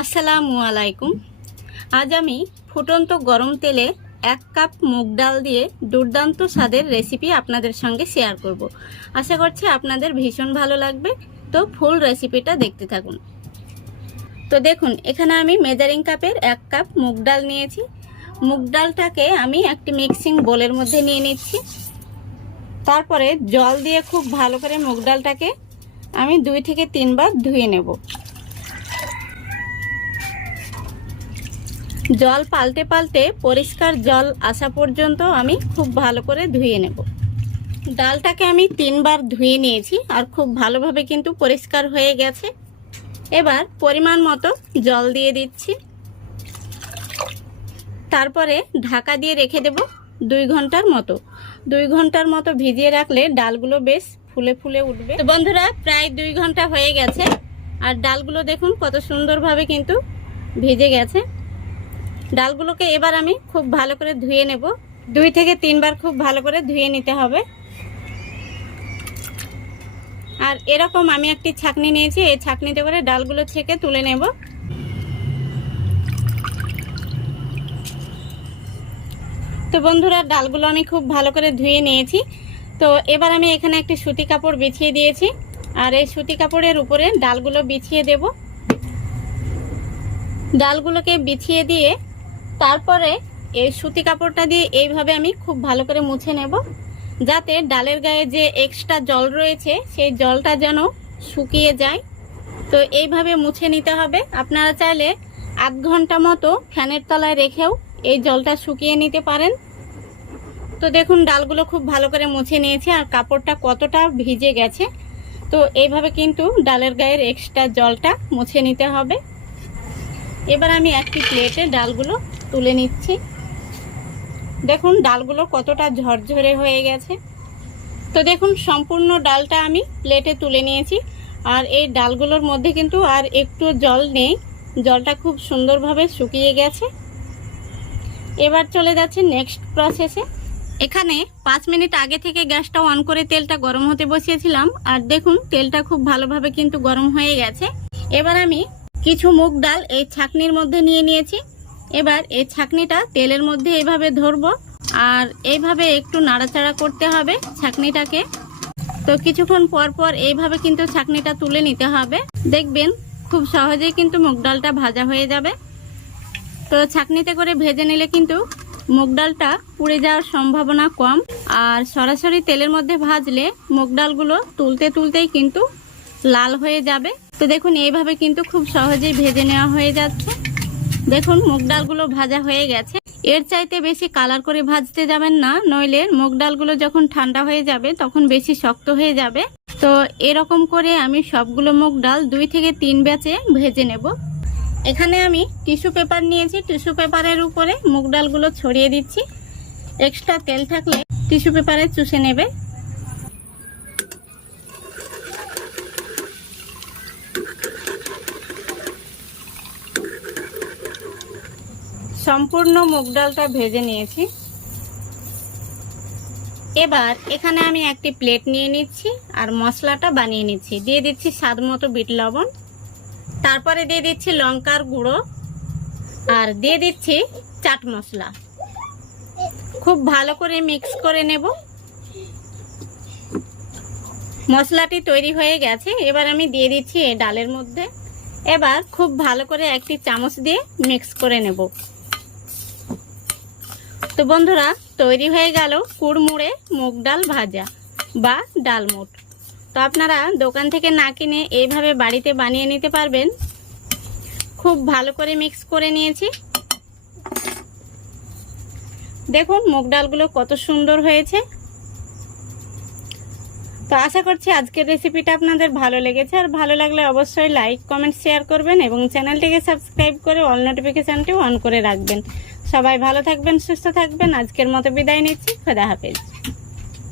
আসসালামু আলাইকুম। আজ আমি ফুটন্ত গরম তেলে 1 কাপ মুগ ডাল দিয়ে দুর্দান্ত স্বাদের রেসিপি আপনাদের সঙ্গে শেয়ার করব। আশা করছি আপনাদের ভীষণ ভালো লাগবে। তো ফুল রেসিপিটা দেখতে থাকুন। তো দেখুন, এখানে আমি মেজারিং কাপের 1 কাপ মুগ ডাল নিয়েছি। মুগ ডালটাকে আমি একটি মিক্সিং বোলের মধ্যে নিয়ে নিচ্ছি। তারপরে জল দিয়ে খুব ভালো করে মুগ ডালটাকে আমি 2 থেকে 3 বার ধুয়ে নেব। জল পাল্টে পাল্টে পরিষ্কার জল আসা পর্যন্ত আমি খুব ভালো করে ধুয়ে নেব। ডালটাকে আমি 3 বার ধুয়ে নিয়েছি আর খুব ভালোভাবে কিন্তু পরিষ্কার হয়ে গেছে। এবার পরিমাণ মতো জল দিয়ে দিচ্ছি। তারপরে ঢাকা দিয়ে রেখে দেব 2 ঘন্টার মতো। 2 ঘন্টার মতো ভিজিয়ে রাখলে ডালগুলো বেশ ফুলে ফুলে উঠবে। তো বন্ধুরা, প্রায় 2 ঘন্টা হয়ে গেছে আর ডালগুলো দেখুন কত সুন্দরভাবে কিন্তু ভিজে গেছে। ডালগুলোকে এবার আমি খুব ভালো করে ধুয়ে নেব। 2 থেকে 3 বার খুব ভালো করে ধুয়ে নিতে হবে। আর এরকম আমি একটি ছাঁকনি নিয়েছি, এই ছাঁকনিতে করে ডালগুলো ছেঁকে তুলে নেব। তো বন্ধুরা, ডালগুলো আমি খুব ভালো করে ধুয়ে নিয়েছি। তো এবার আমি এখানে একটি সুতি কাপড় বিছিয়ে দিয়েছি আর এই সুতি কাপড়ের উপরে ডালগুলো বিছিয়ে দেব। ডালগুলোকে বিছিয়ে দিয়ে তারপরে এই সুতি কাপড়টা দিয়ে এইভাবে আমি খুব ভালো করে মুছে নেব, যাতে ডালের গায়ে যে এক্সট্রা জল রয়েছে সেই জলটা যেন শুকিয়ে যায়। তো এইভাবে মুছে নিতে হবে। আপনারা চাইলে আধ ঘন্টা মতো ফ্যানের তলায় রেখেও এই জলটা শুকিয়ে নিতে পারেন। তো দেখুন, ডালগুলো খুব ভালো করে মুছে নিয়েছি আর কাপড়টা কতটা ভিজে গেছে। তো এইভাবে কিন্তু ডালের গায়ের এক্সট্রা জলটা মুছে নিতে হবে। এবার আমি একটি প্লেটে ডালগুলো তুলে নিচ্ছি। দেখুন ডালগুলো কতটা ঝরঝরে হয়ে গেছে। তো দেখুন, সম্পূর্ণ ডালটা আমি প্লেটে তুলে নিয়েছি আর এই ডালগুলোর মধ্যে কিন্তু আর একটু জল নেই, জলটা খুব সুন্দরভাবে শুকিয়ে গেছে। এবার চলে যাচ্ছে নেক্সট প্রসেসে। এখানে 5 মিনিট আগে থেকে গ্যাসটা অন করে তেলটা গরম হতে বসিয়েছিলাম আর দেখুন তেলটা খুব ভালোভাবে কিন্তু গরম হয়ে গেছে। এবার আমি কিছু মুগ ডাল এই ছাঁকনির মধ্যে নিয়ে নিয়েছি। এবার এই ছাঁকনিটা তেলের মধ্যে এইভাবে ধরবো আর এইভাবে একটু নাড়াচাড়া করতে হবে ছাঁকনিটাকে। তো কিছুক্ষণ পর পর এইভাবে কিন্তু ছাঁকনিটা তুলে নিতে হবে। দেখবেন খুব সহজেই কিন্তু মুগ ডালটা ভাজা হয়ে যাবে। তো ছাঁকনিতে করে ভেজে নিলে কিন্তু মুগ ডালটা পুড়ে যাওয়ার সম্ভাবনা কম। আর সরাসরি তেলের মধ্যে ভাজলে মুগ ডালগুলো তুলতে তুলতেই কিন্তু লাল হয়ে যাবে। তো দেখুন এইভাবে কিন্তু খুব সহজেই ভেজে নেওয়া হয়ে যাচ্ছে। দেখুন মুগ ডালগুলো ভাজা হয়ে গেছে। এর চাইতে বেশি কালার করে ভাজতে যাবেন না, নইলে মুগ ডালগুলো যখন ঠান্ডা হয়ে যাবে তখন বেশি শক্ত হয়ে যাবে। তো এরকম করে আমি সবগুলো মুগ ডাল 2 থেকে 3 ব্যাচে ভেজে নেব। এখানে আমি টিস্যু পেপার নিয়েছি, টিস্যু পেপারের উপরে মুগ ডালগুলো ছড়িয়ে দিচ্ছি। এক্সট্রা তেল থাকলে টিস্যু পেপারে চুষে নেবে। সম্পূর্ণ মুগ ডালটা ভেজে নিয়েছি। এবার এখানে আমি একটি প্লেট নিয়ে নিচ্ছি আর মশলাটা বানিয়ে নিচ্ছি। দিয়ে দিচ্ছি স্বাদ মতো বিট লবণ, তারপরে দিয়ে দিচ্ছি লঙ্কার গুঁড়ো আর দিয়ে দিচ্ছি চাট মশলা। খুব ভালো করে মিক্স করে নেব। মশলাটি তৈরি হয়ে গেছে। এবার আমি দিয়ে দিচ্ছি এই ডালের মধ্যে। এবার খুব ভালো করে একটি চামচ দিয়ে মিক্স করে নেব। তো বন্ধুরা, তৈরি হয়ে গেল কুড়মুড়ে মুগ ডাল ভাজা বা ডালমুট। তো আপনারা দোকান থেকে না কিনে এইভাবে বাড়িতে বানিয়ে নিতে পারবেন। খুব ভালো করে মিক্স করে নিয়েছি। দেখুন মুগ ডালগুলো কত সুন্দর হয়েছে। তো আশা করছি আজকের রেসিপিটা আপনাদের ভালো লেগেছে। আর ভালো লাগলে অবশ্যই লাইক, কমেন্ট, শেয়ার করবেন এবং চ্যানেলটিকে সাবস্ক্রাইব করে অল নোটিফিকেশনটি অন করে রাখবেন। সবাই ভালো থাকবেন, সুস্থ থাকবেন। আজকের মতো বিদায় নিচ্ছি। খোদা হাফেজ।